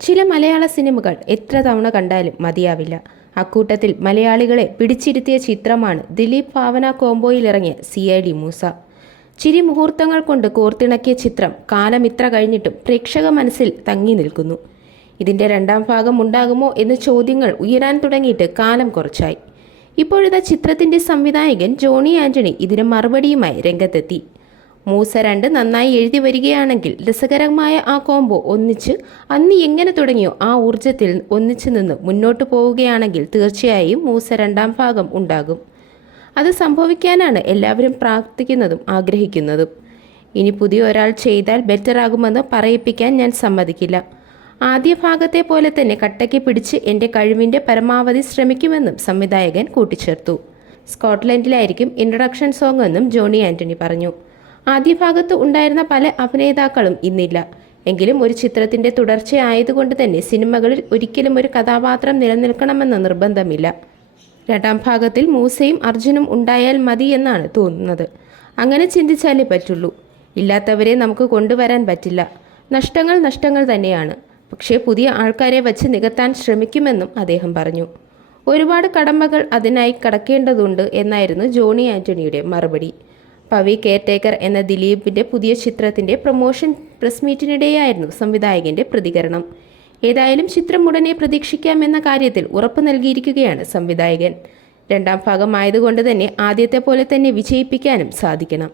ചില മലയാള സിനിമകൾ എത്ര തവണ കണ്ടാലും മതിയാവില്ല. അക്കൂട്ടത്തിൽ മലയാളികളെ പിടിച്ചിരുത്തിയ ചിത്രമാണ് ദിലീപ് ഭാവന കോംബോയിലിറങ്ങിയ സി ഐ ഡി മൂസ. ചിരി മുഹൂർത്തങ്ങൾ കൊണ്ട് കോർത്തിണക്കിയ ചിത്രം കാലം ഇത്ര കഴിഞ്ഞിട്ടും പ്രേക്ഷക മനസ്സിൽ തങ്ങി നിൽക്കുന്നു. ഇതിന്റെ രണ്ടാം ഭാഗം ഉണ്ടാകുമോ എന്ന ചോദ്യങ്ങൾ ഉയരാൻ തുടങ്ങിയിട്ട് കാലം കുറച്ചായി. ഇപ്പോഴത്തെ ചിത്രത്തിന്റെ സംവിധായകൻ ജോണി ആന്റണി ഇതിന് മറുപടിയുമായി രംഗത്തെത്തി. മൂസ രണ്ട് നന്നായി എഴുതി വരികയാണെങ്കിൽ രസകരമായ ആ കോംബോ ഒന്നിച്ച് അന്ന് എങ്ങനെ തുടങ്ങിയോ ആ ഊർജത്തിൽ ഒന്നിച്ചു നിന്ന് മുന്നോട്ട് പോവുകയാണെങ്കിൽ തീർച്ചയായും മൂസ രണ്ടാം ഭാഗം ഉണ്ടാകും. അത് സംഭവിക്കാനാണ് എല്ലാവരും പ്രാർത്ഥിക്കുന്നതും ആഗ്രഹിക്കുന്നതും. ഇനി പുതിയ ഒരാൾ ചെയ്താൽ ബെറ്റർ ആകുമെന്ന് പറയിപ്പിക്കാൻ ഞാൻ സമ്മതിക്കില്ല. ആദ്യ ഭാഗത്തെ പോലെ തന്നെ കട്ടയ്ക്ക് പിടിച്ച് എന്റെ കഴിവിന്റെ പരമാവധി ശ്രമിക്കുമെന്നും സംവിധായകൻ കൂട്ടിച്ചേർത്തു. സ്കോട്ട്ലൻഡിലായിരിക്കും ഇൻട്രൊഡക്ഷൻ സോങ് എന്നും ജോണി ആന്റണി പറഞ്ഞു. ആദ്യ ഭാഗത്ത് ഉണ്ടായിരുന്ന പല അഭിനേതാക്കളും ഇന്നില്ല. എങ്കിലും ഒരു ചിത്രത്തിന്റെ തുടർച്ചയായതുകൊണ്ട് തന്നെ സിനിമകളിൽ ഒരിക്കലും ഒരു കഥാപാത്രം നിലനിൽക്കണമെന്ന നിർബന്ധമില്ല. രണ്ടാം ഭാഗത്തിൽ മൂസയും അർജുനും ഉണ്ടായാൽ മതി എന്നാണ് തോന്നുന്നത്. അങ്ങനെ ചിന്തിച്ചാലേ പറ്റുള്ളൂ. ഇല്ലാത്തവരെ നമുക്ക് കൊണ്ടുവരാൻ പറ്റില്ല. നഷ്ടങ്ങൾ നഷ്ടങ്ങൾ തന്നെയാണ്. പക്ഷേ പുതിയ ആൾക്കാരെ വച്ച് നികത്താൻ ശ്രമിക്കുമെന്നും അദ്ദേഹം പറഞ്ഞു. ഒരുപാട് കടമ്പകൾ അതിനായി കടക്കേണ്ടതുണ്ട് എന്നായിരുന്നു ജോണി ആന്റണിയുടെ മറുപടി. പവി കെയർടേക്കർ എന്ന ദിലീപിന്റെ പുതിയ ചിത്രത്തിന്റെ പ്രൊമോഷൻ പ്രസ് മീറ്റിനിടെയായിരുന്നു സംവിധായകന്റെ പ്രതികരണം. ഏതായാലും ചിത്രം ഉടനെ പ്രതീക്ഷിക്കാമെന്ന കാര്യത്തിൽ ഉറപ്പ് നൽകിയിരിക്കുകയാണ് സംവിധായകൻ. രണ്ടാം ഭാഗമായതുകൊണ്ട് തന്നെ ആദ്യത്തെ പോലെ തന്നെ വിജയിപ്പിക്കാനും സാധിക്കണം.